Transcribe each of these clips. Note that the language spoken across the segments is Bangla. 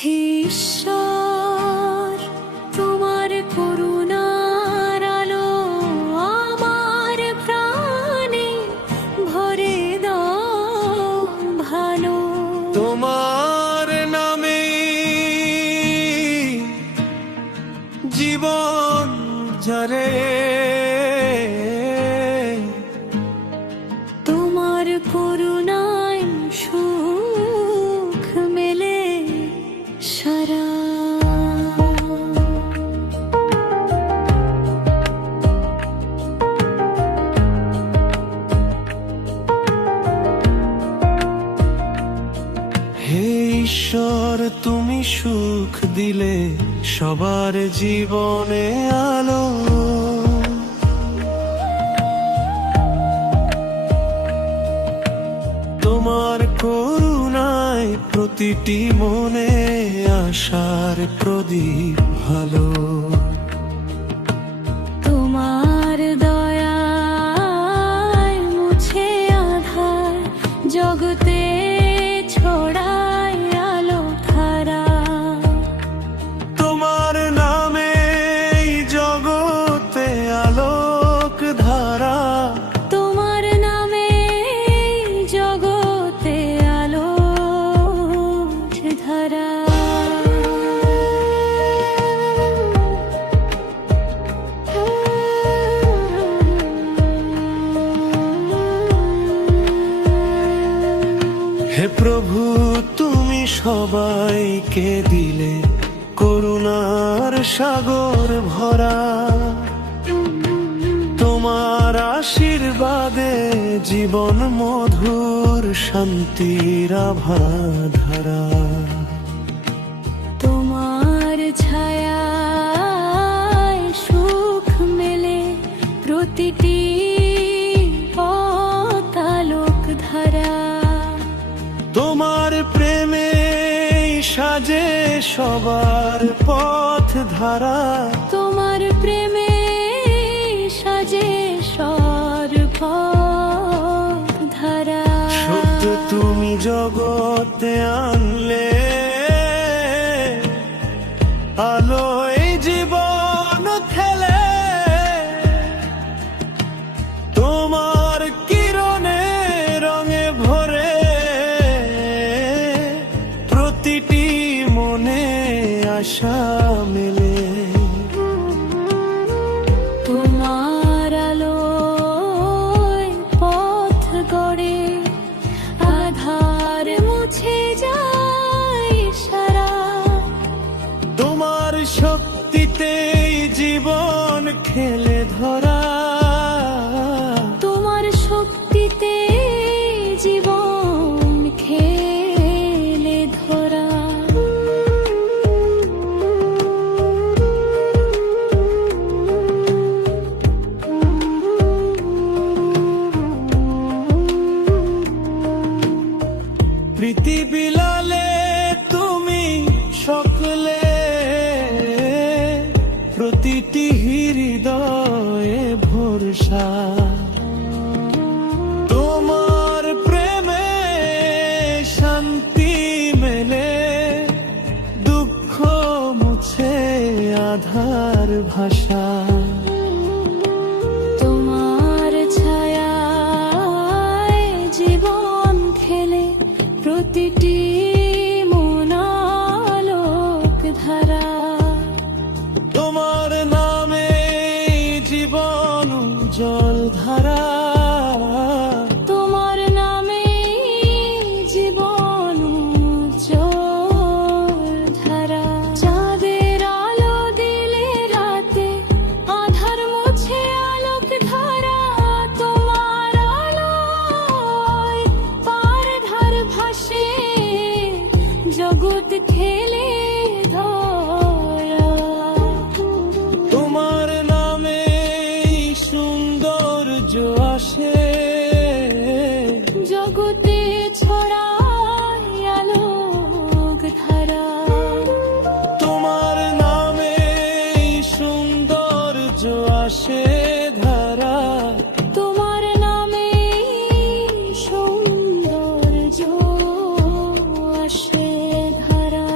হে ঈশ্বর, তোমার করুণার আলো আমার প্রাণে ভরে দাও ভালো। তোমার নামে জীবন ঝরে, তোমার করুণায় সুখ মেলে সারা। হে ঈশ্বর, তুমি সুখ দিলে সবার জীবনে আলো। তোমার করুণায় প্রতিটি মনে আশার প্রদীপ ভালো। তোমার দয়ায় মুছে আধার, জগতে ছড়ায় আলো ধারা। তোমার নামে এই জগতে আলোক ধারা। তোমার নামে জগতে আলো ধারা। হে প্রভু, তুমি সবাইকে দিলে করুণার সাগর ভরা। তোমার আশীর্বাদে জীবন মধুর শান্তির আভাধারা। তোমার ছায়ায় সুখ মেলে প্রতিটি পথ আলোক ধারা। তোমার প্রেমে সাজে সবার পথ ধারা। তোমার প্রেমে সাজে সর পথ ধারা। সত্য তুমি জগতে আনলে আলোয় জীবন খেলে। তোমার কিরণে রঙে ভরে প্রতিটি মনে আশা মেলে। তোমার আলোয় পথ গড়ে আধার মুছে যায় সারা। তোমার শক্তিতে জীবন খেলে ধরা। তোমার শক্তিতে জীবন খেলে ধরা। প্রীতি বিলালে তুমি সকলে প্রতিটি হৃদয়ে ভরসা। তোমার প্রেমে শান্তি মেলে, দুঃখ মুছে আধার ভাষা। তোমার ছায়ায় জীবন খেলে প্রতিটি মন আলোক ধারা। তোমার নামে জীবন জল ধারা। তোমার নামে জীবন জল ধারা। চাঁদের আলো দিলে রাতে আধার মুছে আলোক ধারা। তোমার আলোয় পার ধার ভাসে জগৎ খেলে ধরা। তোমার নামে সৌন্দর্য আসে জগতে ছড়ায় আলোক ধারা। তোমার নামে সৌন্দর্য আসে ধারা। তোমার নামে সৌন্দর্য আসে ধারা।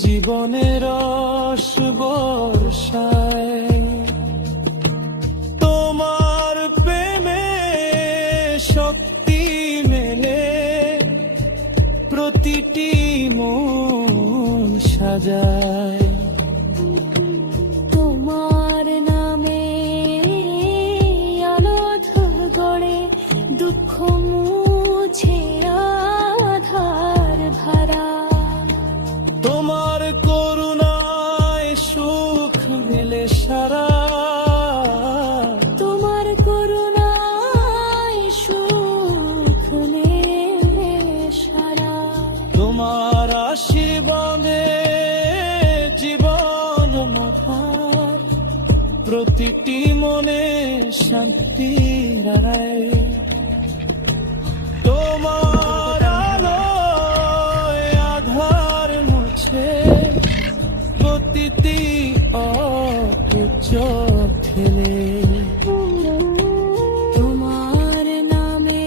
জীবনের রস বর্ষায় তোমার প্রেমে শক্তি মেলে প্রতিটি মন সাজায় তোমার নামে আলো গড়ে দুঃখ মুছে আধার ভরা তোমার করুণায় সুখ মিলে সারা তোমার করুণায় সুখ মেলে সারা তোমার আশীর্বাদে জীবন মহার প্রতিটি মনে শান্তি রায় তোমার আলোয় আধার মুছে প্রতিটি অপুজ খেলে তোমার নামে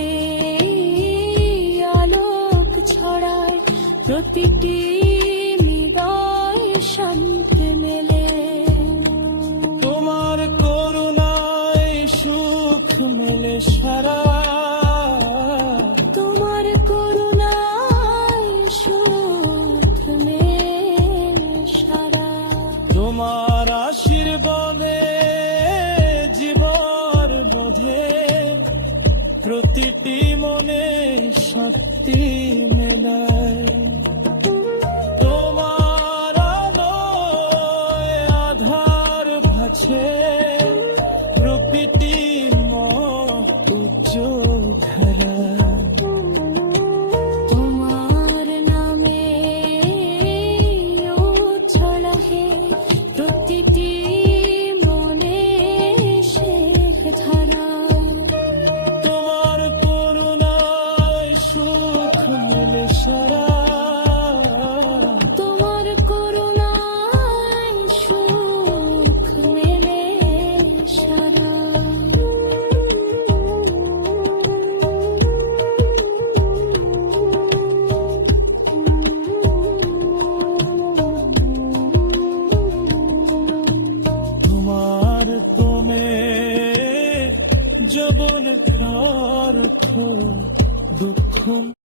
আলোক ছড়ায় প্রতিটি হৃদয় শান্তি মেলে তোমার করুণায় সুখ মেলে সারা তোমার করুণায় সুখ মেলে সারা তোমার আশীর্বাদে জীবন বোধে প্রতিটি মনে শক্তি মেলায় তোমার আলোয় আধার ভাছে প্রকৃতি উজ্জ্বল ঘরা তোমার নামে উজ্জ্বল হে প্রতিটি মনে শেখ ধারা তোমার করুণায় সুখ মিলে সারা